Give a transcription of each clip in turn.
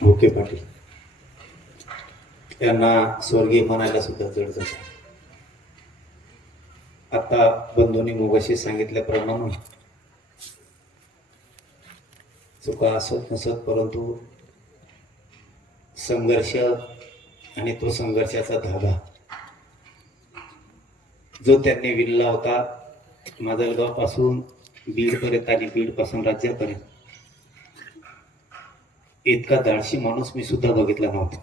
भोके पाटील यांना स्वर्गीय म्हणायला सुद्धा जड जात. आता बंधूंनी मोगाशी सांगितल्याप्रमाणे चुका असत नसत, परंतु संघर्ष आणि तो संघर्षाचा धागा जो त्यांनी विणला होता, माजलगाव पासून बीडपर्यंत आणि बीड पासून राज्यापर्यंत, इतका धाडशी माणूस मी सुद्धा बघितला नव्हता.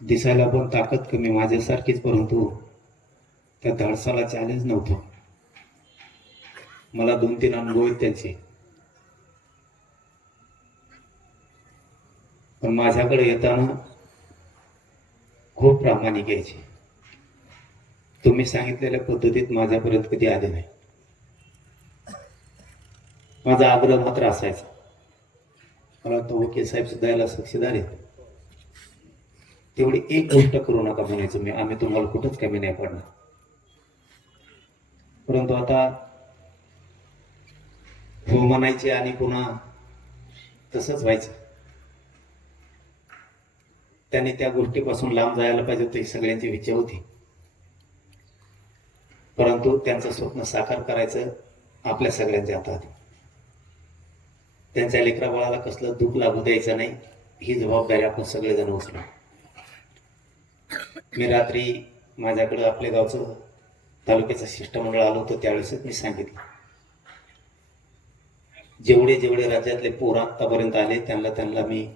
दिसायला पण ताकद कमी माझ्यासारखीच, परंतु त्या धाडसाला चॅलेंज नव्हतं. मला 2-3 अनुभव आहेत त्यांचे, पण माझ्याकडे येताना खूप प्रामाणिक यायचे. तुम्ही सांगितलेल्या पद्धतीत माझ्यापर्यंत कधी आले नाही. माझा आग्रह मात्र असायचा, मला तो वकील साहेब सुद्धा याला साक्षीदार आहेत, तेवढी एक गोष्ट करू नका म्हणायचं मी, आम्ही तुम्हाला कुठंच कमी नाही पडणार. परंतु आता हो म्हणायचे आणि पुन्हा तसंच व्हायचं. त्यांनी त्या गोष्टीपासून लांब जायला पाहिजे होती, सगळ्यांची इच्छा होती. परंतु त्यांचं स्वप्न साकार करायचं आपल्या सगळ्यांच्या हातात. त्यांच्या लेकराबाळाला कसलं दुःख लागू द्यायचं नाही, ही जबाबदारी आपण सगळेजण उचलू. मी रात्री माझ्याकडं आपल्या गावचं तालुक्याचं शिष्टमंडळ आलं होतं, त्यावेळेसच मी सांगितलं, जेवढे जेवढे राज्यातले पोर आतापर्यंत आले त्यांना मी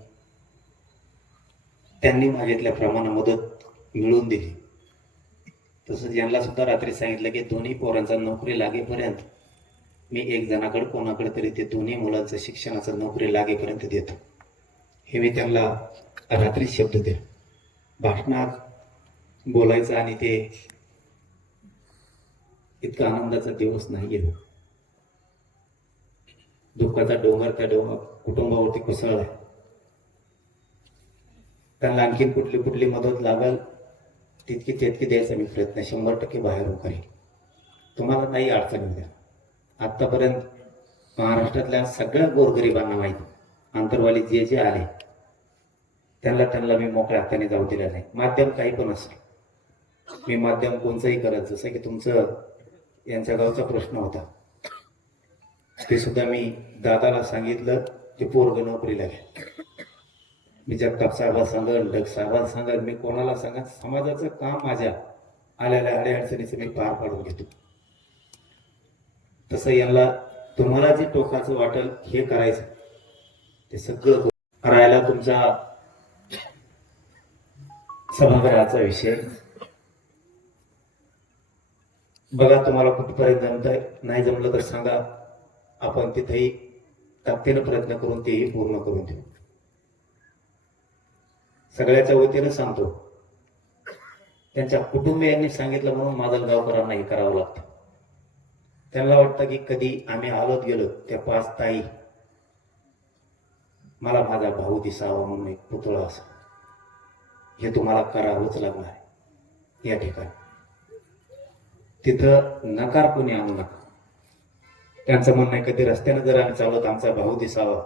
त्यांनी मागितल्याप्रमाणे मदत मिळवून दिली. तसंच यांना सुद्धा रात्री सांगितलं की दोन्ही पोरांचा नोकरी लागेपर्यंत मी एक जणाकडे कोणाकडे तरी ते दोन्ही मुलांचं शिक्षणाचं नोकरी लागेपर्यंत देतो. हे मी त्यांना रात्री शब्द दिला. भाषणात बोलायचं आणि ते इतका आनंदाचा दिवस नाहीये. दुःखाचा डोंगर त्या कुटुंबावरती कोसळलाय. त्यांना आणखीन कुठली मदत लागल तितकी द्यायचा मी प्रयत्न 100% बाहेरून करेन. तुम्हाला नाही अडचण द्या. आतापर्यंत महाराष्ट्रातल्या सगळ्या गोरगरिबांना माहिती, आंतरवाली जे जे आले त्यांना मी मोकळ्या हाताने जाऊ दिलं नाही. माध्यम काही पण असेल, मी माध्यम कोणचंही करत, जसं की तुमचं यांच्या गावचा प्रश्न होता, ते सुद्धा मी दादाला सांगितलं, ते पोरग नोकरीला घ्या. मी जगताप साहेबांना सांगेन, डग साहेबांना सांगेन, मी कोणाला सांगेन, समाजाचं काम माझ्या आलेल्या अडचणीचं मी पार पाडून घेतो. तसं यांना तुम्हाला जे टोकाचं वाटेल हे करायचं ते सगळं करायला. तुमचा सभागृहाचा विषय बघा, तुम्हाला कुठपर्यंत जमतंय, नाही जमलं तर सांगा, आपण तिथेही ताकदीनं प्रयत्न करून तेही पूर्ण करून देऊ. सगळ्याच्या वतीनं सांगतो, त्यांच्या कुटुंबियांनी सांगितलं म्हणून माझं गावकरांना हे करावं लागतं. त्यांना वाटतं की कधी आम्ही आलोत गेलो त्या 5 ताई मला माझा भाऊ दिसावा म्हणून एक पुतळा असं, हे तुम्हाला करावंच लागणार आहे. या ठिकाणी तिथं नकार कोणी आणू नका. त्यांचं म्हणणं आहे, कधी रस्त्यानं जर आम्ही चालत आमचा भाऊ दिसावा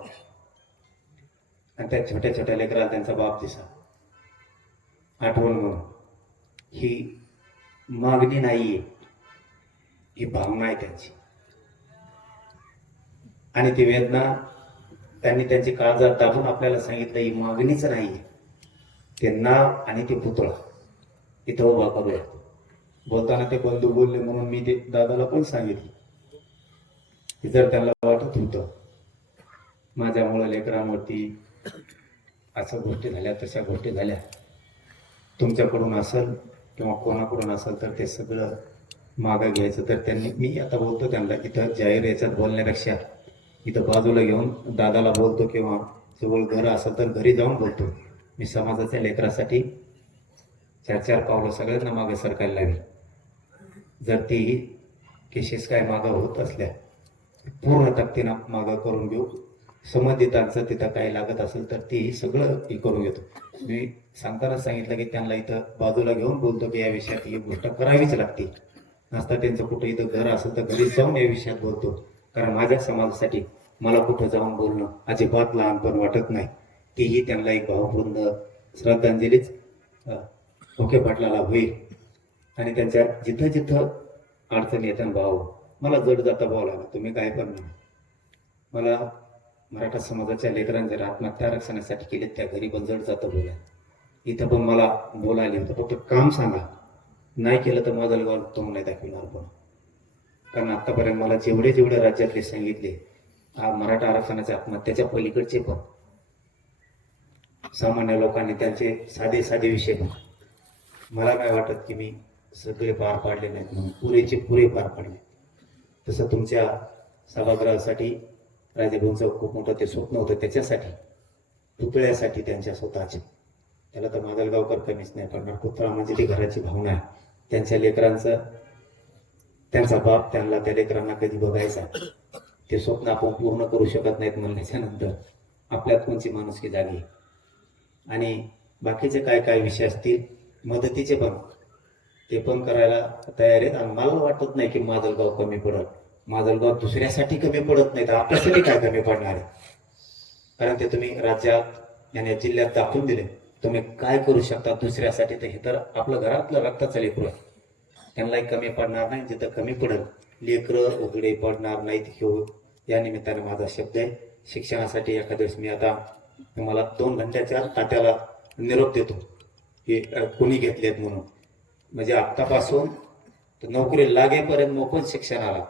आणि त्या छोट्या छोट्या लेकराला त्यांचा बाप दिसावा, आठवण म्हणून. ही मागणी नाहीये, ही भावना आहे त्यांची. आणि ती वेदना त्यांनी त्यांची काळजात दाबून आपल्याला सांगितलं, ही मागणीच नाहीये, ते नाव आणि ते पुतळा इथं उभा करूया. बोलताना ते बंधू बोलले म्हणून मी ते दादाला पण सांगितलं की जर त्यांना वाटत होतं माझ्यामुळे लेकरांवरती असं गोष्टी झाल्या, तशा गोष्टी झाल्या, तुमच्याकडून असेल किंवा कोणाकडून असेल तर ते सगळं मागं घ्यायचं. तर त्यांनी, मी आता बोलतो त्यांना, इथं जाहीर याच्यात बोलण्यापेक्षा इथं बाजूला घेऊन दादाला बोलतो, किंवा जवळ घर असेल तर घरी जाऊन बोलतो. मी समाजाच्या लेकरासाठी 4-4 पावलं सगळ्यांना मागे सरकायला लागेल. जर तेही केसेस काय मागं होत असल्या पूर्ण ताकदीनं मागं करून घेऊ. संबंधितांचं तिथं काय लागत असेल तर तेही सगळं हे करून घेतो. मी सांगताना सांगितलं की त्यांना इथं बाजूला घेऊन बोलतो की या विषयात ही गोष्ट करावीच लागते. नसता त्यांचं कुठं इथं घर असेल तर घरी जाऊन या विषयात बोलतो, कारण माझ्या समाजासाठी मला कुठं जाऊन बोलणं अजिबात लहानपण वाटत नाही. तीही त्यांना एक भावपूर्ण श्रद्धांजलीच ओके पाटलाला होईल. आणि त्यांच्या जिथं जिथं अडचणी येतात भाऊ, मला जड जाता भाऊ लागला, तुम्ही काय पण म्हणा. मला मराठा समाजाच्या लेकरांनी जर आत्महत्या आरक्षणासाठी केले त्या घरी पण जड जातं बोलाय. इथं पण मला बोलायला होतं, फक्त काम सांगा, नाही केलं तर माझं गाव तोंड नाही दाखवणार पण. कारण आतापर्यंत मला जेवढे जेवढे राज्यातले सांगितले मराठा आरक्षणाच्या आत्महत्याच्या पलीकडचे पण सामान्य लोकांनी त्यांचे साधे साधे विषय पण, मला नाही वाटत की मी सगळे पार पाडले नाहीत म्हणून, पुरेचे पुरे पार पाडले. तसं तुमच्या सभागृहासाठी राजेभाऊंचं खूप मोठं ते स्वप्न होतं, त्याच्यासाठी पुतळ्यासाठी त्यांच्या स्वतःचे, त्याला तर माजलगावकर कमीच नाही पडणार. पुतळा म्हणजे ती घराची भावना आहे. त्यांच्या लेकरांचं, त्यांचा बाप त्यांना त्या लेकरांना कधी बघायचा, ते स्वप्न आपण पूर्ण करू शकत नाहीत म्हणल्याच्या नंतर आपल्यात कोणची माणुसकी जागी. आणि बाकीचे काय काय विषय असतील मदतीचे पण, ते पण करायला तयार आहेत. आणि मला वाटत नाही की माजलगाव कमी पडत. माजलगाव दुसऱ्यासाठी कमी पडत नाही तर आपल्यासाठी काय कमी पडणार आहे. कारण ते तुम्ही राज्यात आणि जिल्ह्यात दाखवून दिले तुम्ही काय करू शकता दुसऱ्यासाठी. तर हे तर आपलं घरातलं रक्ताचं लेकरू आहे, त्यांनाही कमी पडणार नाही. जिथं कमी पडेल लेकरं उघडे पडणार नाहीत घेऊ. या निमित्ताने माझा शब्द आहे. शिक्षणासाठी एखाद्या दिवस मी आता तुम्हाला 2 घंट्याच्या तात्याला निरोप देतो की कोणी घेतलेत म्हणून. म्हणजे आत्तापासून नोकरी लागेपर्यंत मोफत शिक्षणाला,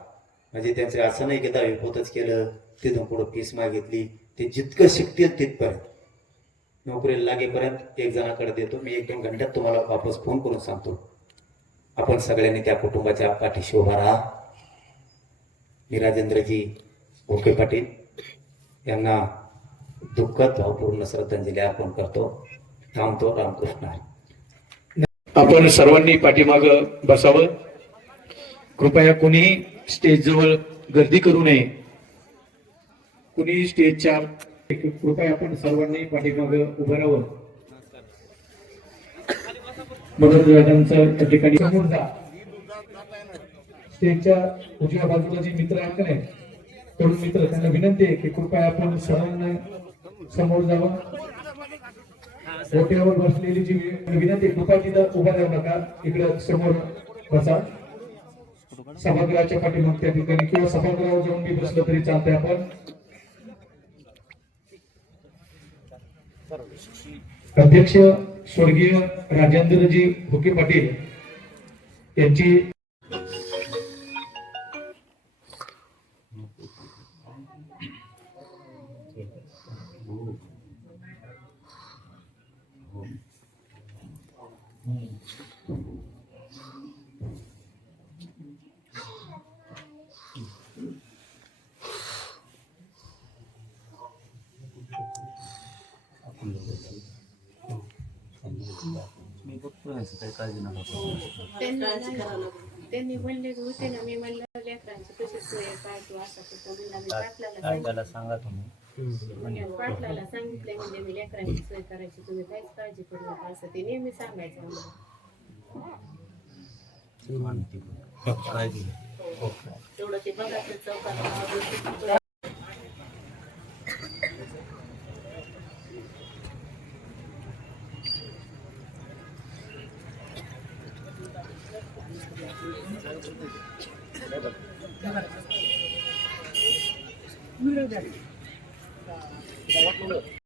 म्हणजे त्यांचे असं नाही की 10वी पोतच केलं तिथून पुढं फीस मागितली, ते जितकं शिकतील तिथपर्यंत नोकरी लागेपर्यंत एक जणाकडे देतो मी. 1-2 घंट्यात तुम्हाला वापस फोन करून सांगतो. आपण सगळ्यांनी त्या कुटुंबाच्या पाठीशी उभा राहा. मी राजेंद्रजी भोके पाटील यांना दुःखद भावपूर्ण श्रद्धांजली अर्पण करतो. थांबतो. रामकृष्ण हरी. आपण सर्वांनी पाठीमाग बसावं. कृपया कुणीही स्टेज जवळ गर्दी करू नये. कुणी स्टेजच्या कृपया आपण सर्वांनी पाठीमाग उभं राहावं. मनोरंजनाचं त्या ठिकाणी समोर जा. स्टेजच्या उजव्या बाजूला जे मित्र आहेत नाही, तरुण मित्र, त्यांना विनंती आहे की कृपया आपण सर्वांना समोर जावं. ओट्यावर बसलेली जी विनंती, कृपया तिथं उभा राहू नका, इकडं समोर बसा. सभागृहाच्या पाठीमाग त्या ठिकाणी किंवा सभागृहावर जाऊन मी बसलो तरी चालतंय. आपण अध्यक्ष स्वर्गीय राजेंद्रजी भोके पाटील यांची त्यांनी म्हणले होते ना, मी म्हणलं लेकरांची कशी सोय काय तू असा पाटलाला सांगा तुम्ही. पाटलाला सांगितलंय म्हणजे मी लेकरांची सोय करायची, तुम्ही काहीच काळजी करू नका असं ते नेहमी सांगायचं आम्हाला. तेवढं ते बघायचं चौकात.